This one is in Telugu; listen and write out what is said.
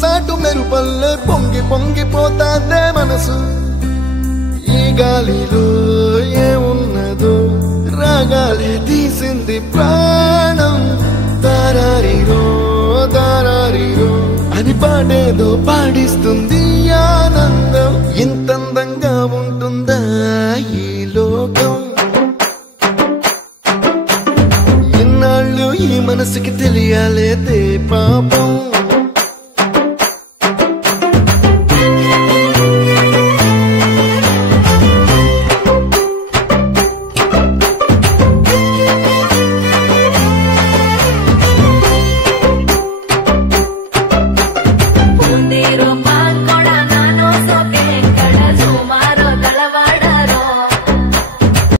సాటు మెరుపల్లె పొంగి పొంగిపోతాందే మనసు ఈ గాలిలో ఏమున్నదో రాగాలే తీసింది ప్రాణం దారారిరో దారారిరో అని పాడేదో పాడిస్తుంది ఆనందం ఇంత